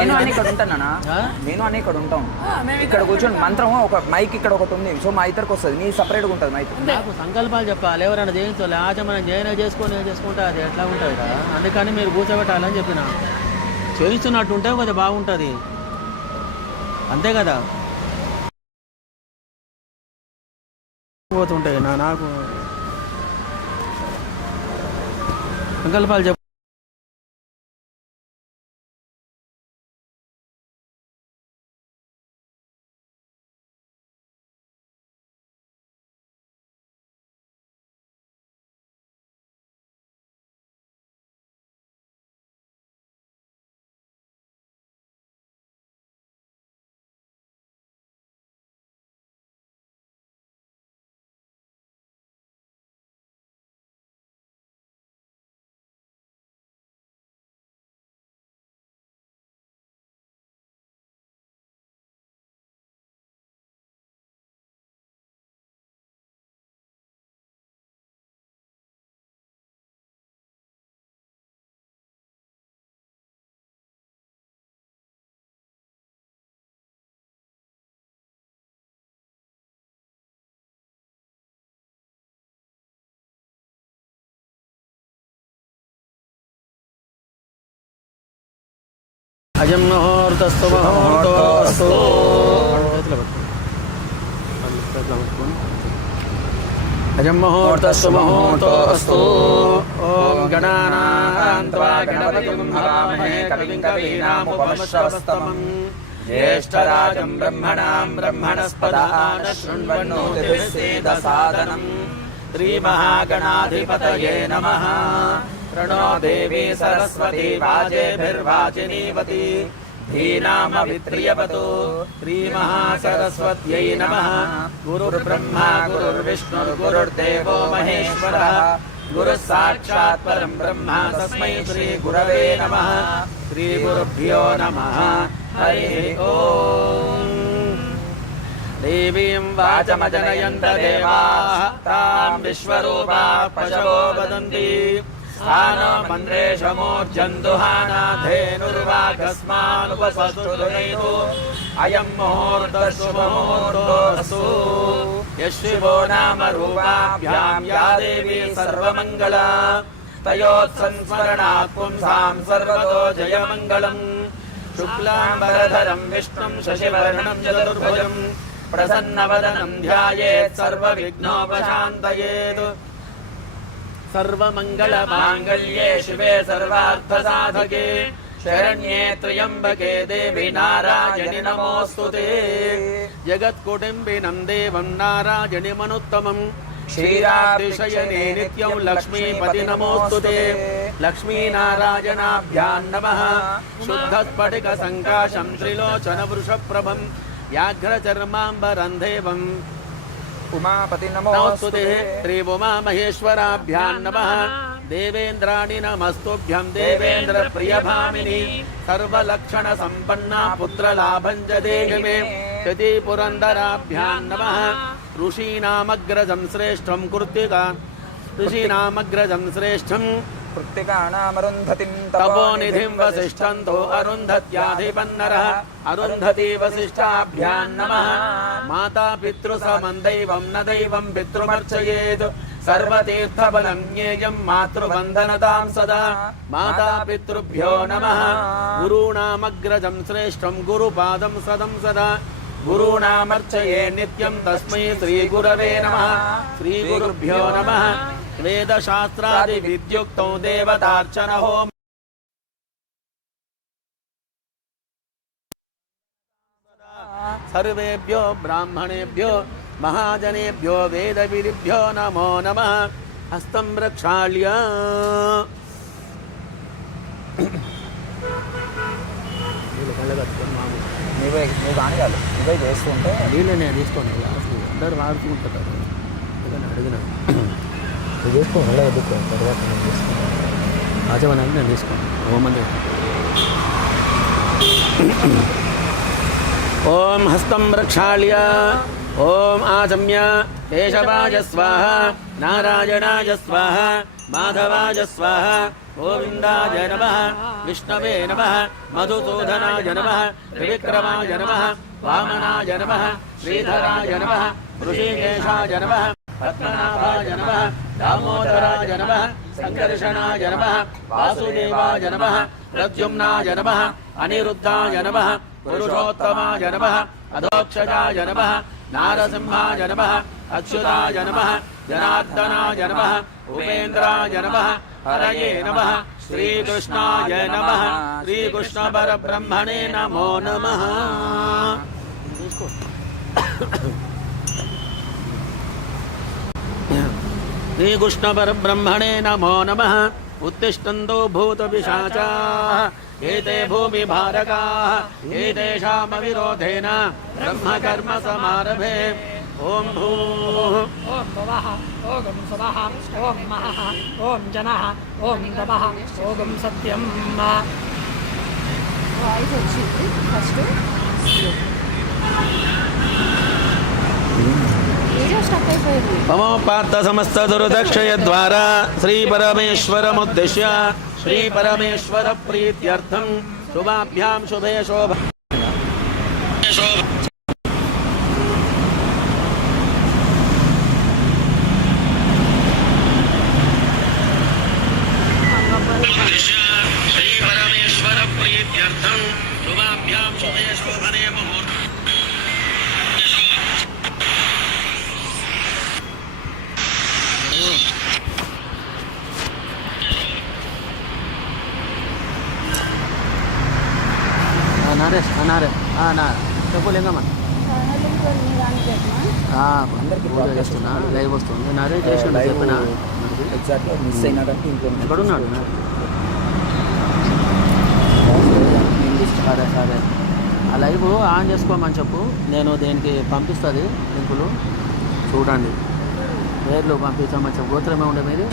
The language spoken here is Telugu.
నేను అని ఇక్కడ ఉంటానా ఆ? నేను అని ఇక్కడ ఉంటాం. ఇక్కడ కూర్చొని మంత్రం ఒక మైక్ ఇక్కడ ఒకటి ఉంది. సో మా ఇద్దరికి వస్తుంది. నీ సపరేట్గా ఉంటుంది మైక్. నాకు సంకల్పాలు చెప్పాలి. ఎవరైనా చేయించాలి ఆచమనం చేయనే చేసుకొని చేసుకుంటే అది? ఎట్లా ఉంటుంది కదా అందుకని మీరు కూర్చోబెట్టాలని చెప్పిన. చేయిస్తున్నట్టు ఉంటే కొంచెం బాగుంటుంది. అంతే కదా? పోతుంటాయి నా నాకు సంకల్పాలు చెప్పు. అజం ముహూర్తస్తు ముహూర్తస్తు చేతిలో ముహూర్తస్తు ముహూర్తస్తు ఓం గణానాన్వా గణపతిం హవామహే కవిం కవీనాముపమశ్రవస్తమం. జ్యేష్ఠరాజం బ్రహ్మణాం బ్రహ్మణస్పదాన శృణ్వన్నో దివిసేద సాధనం శ్రీమహాగణాధిపతయే నమః. कृणो देवी सरस्वती वाजेभिर्वाचिनीवती धीनामवित्रियवतु श्रीमहासरस्वत्यै नमः गुरुर्ब्रह्मा गुरुर्विष्णुर्गुरुर्देवो महेश्वरः गुरुः साक्षात् परं ब्रह्म तस्मै श्रीगुरवे नमः श्रीगुरुभ्यो नमः हरिः ॐ देवीं वाचमजनयन्त देवाः तां विश्वरूपा पशवो वदन्ति నామ రూపాభ్యాం యా దేవీ సర్వమంగళా తయోత్సంస్మరణాత్ పుంసాం సర్వతో జయమంగళం శుక్లాంబరధరం విష్ణుం శశివర్ణం చతుర్భుజం ప్రసన్నవదనం ధ్యాయేత్ సర్వవిఘ్నోపశాంతయేత్ సర్వమంగళమాంగళ్యే శివే సర్వార్థసాధకే శరణ్యే सर्वमङ्गलमाङ्गल्ये शिवे सर्वार्थसाधके शरण्ये त्र्यम्बके देवि नारायणि नमोऽस्तु ते जगत्कुटुम्बिनम् देवम् नारायणिमनुत्तमम् क्षीरातिशयने नित्यं लक्ष्मीपति नमोऽस्तु ते लक्ष्मीनारायणाभ्यां नमः शुद्धस्फटिकसङ्काशं त्रिलोचनवृषप्रभम् व्याघ्रचर्माम्बरन्धेवम् उमापति नमो नमोस्तुते श्रीवुमा महेश्वराभ्यां नमः। देवेन्द्राणि नमस्तुभ्यं। देवेन्द्रप्रियभामिनि सर्वलक्षणसम्पन्ना पुत्रलाभञ्च देहि मे शचीपुरन्दराभ्यां नमः। ऋषीणामग्रजं श्रेष्ठं कृत्तिका। ऋषीणामग्रजं श्रेष्ठं కృత్తికానామరుంధతిం తపోనిధిం వసిష్ఠంతో అరుంధత్యాధిపన్నరः అరుంధతి వసిష్ఠాభ్యాం నమః మాతా పితృసమం దైవం న దైవం పితృమర్చయేత్. సర్వతీర్థబలం జ్ఞేయం మాతృవందనతాం సదా. మాతా పితృభ్యో నమః. గురూణామగ్రజం శ్రేష్టం గురుపాదం సదం సదా. గురూణామర్చయే నిత్యం తస్మై శ్రీగురవే నమః శ్రీగురుభ్యో నమః వేదశాస్త్రాది విద్యుక్తౌ దేవతార్చన హోమ సర్వేభ్యో బ్రాహ్మణేభ్యో మహాజనేభ్యో వేదవిదిభ్యో నమో నమ హస్తం ప్రక్షాళ్య నువ్వే నువ్వు కానియాలి నువ్వే చేస్తుంటే నీళ్ళు నేను తీసుకోండి అసలు అందరు వాడుతుంటారు అందుకని అడిగిన. నువ్వు చేసుకో మళ్ళీ ఎదుర్కో తర్వాత నేను చేసుకుంటాను ఆచమనం నేను తీసుకోండి ఓమంది ఓం హస్తం ప్రక్షాళ్య ఓం ఆచమ్య. కేశవాయ స్వాహ నారాయణాయ స్వాహ మాధవాయ స్వాహ గోవిందాయ నమ విష్ణవే నమ మధుసూదనాయ నమ త్రివిక్రమాయ నమ వామనాయ నమ శ్రీధరాయ నమ ఋషికేశాయ నమ పద్మనాభాయ నమ దామోదరాయ నమ సంకర్షణాయ నమ వాసుదేవాయ నమ ప్రద్యుమ్నాయ నమ అనిరుద్ధాయ నమ పురుషోత్తమాయ నమ అధోక్షజాయ నమ నారసింహాయ నమ అచ్యుతాయ నమ జనార్దనాయ నమ ఉపేంద్రాయ నమ హరయే నమ శ్రీకృష్ణాయ నమ శ్రీకృష్ణ పరబ్రహ్మణే నమో నమ. श्रीकृष्णपरब्रह्मणे नमो नम। उत्तिष्ठन्तो भूतपिशाचाः। एते भूमिभारकाः। एतेषामविरोधेन ब्रह्मकर्म समारभे। ॐ भूः। ॐ भवः। ॐ सवः ॐ महः ॐ जनः। ॐ तपः ॐ सत्यम्। ममोपात्तसमस्तदुरुदक्षयद्वारा श्रीपरमेश्वरमुद्दिश्य श्रीपरमेश्वरप्रीत्यर्थं शुभाभ्यां शुभे शोभ। నా చెప్పు లింగమ్మ. పూజ చేస్తున్నా లైవ్ వస్తుంది. నరేష్ చేసిన చెప్పిన? ఎగ్జాక్ట్గా మిస్ అయినా కానీ ఇంట్లో ఎక్కడున్నాడు? సరే సరే. ఆ లైవ్ ఆన్ చేసుకోమని చెప్పు. నేను దేనికి పంపిస్తుంది లింకులు? చూడండి. పేర్లు పంపించామని చెప్పు. గోత్రమే ఉండే మీది